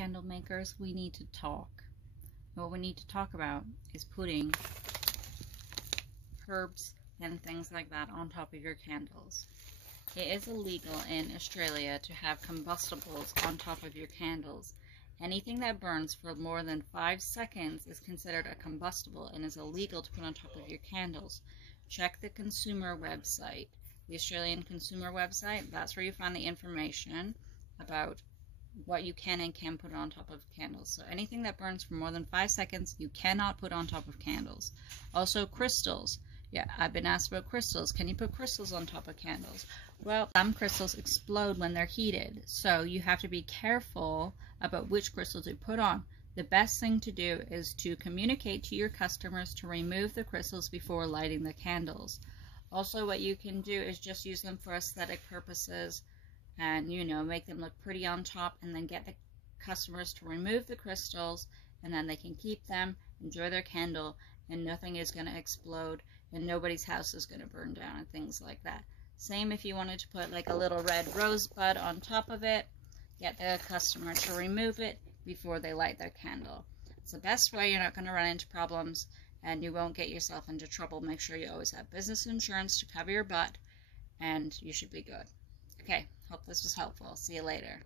candle makers, we need to talk. And what we need to talk about is putting herbs and things like that on top of your candles. It is illegal in Australia to have combustibles on top of your candles. Anything that burns for more than 5 seconds is considered a combustible and is illegal to put on top of your candles. Check the consumer website, the Australian consumer website. That's where you find the information about what you can and can't put on top of candles. So anything that burns for more than 5 seconds, you cannot put on top of candles. Also crystals. Yeah, I've been asked about crystals. Can you put crystals on top of candles? Well, some crystals explode when they're heated, so you have to be careful about which crystals you put on. The best thing to do is to communicate to your customers to remove the crystals before lighting the candles. Also, what you can do is just use them for aesthetic purposes and, you know, make them look pretty on top, and then get the customers to remove the crystals, and then they can keep them, enjoy their candle, and nothing is going to explode, and nobody's house is going to burn down and things like that. Same if you wanted to put like a little red rosebud on top of it, get the customer to remove it before they light their candle. It's the best way. You're not going to run into problems and you won't get yourself into trouble. Make sure you always have business insurance to cover your butt, and you should be good. Okay, hope this was helpful. See you later.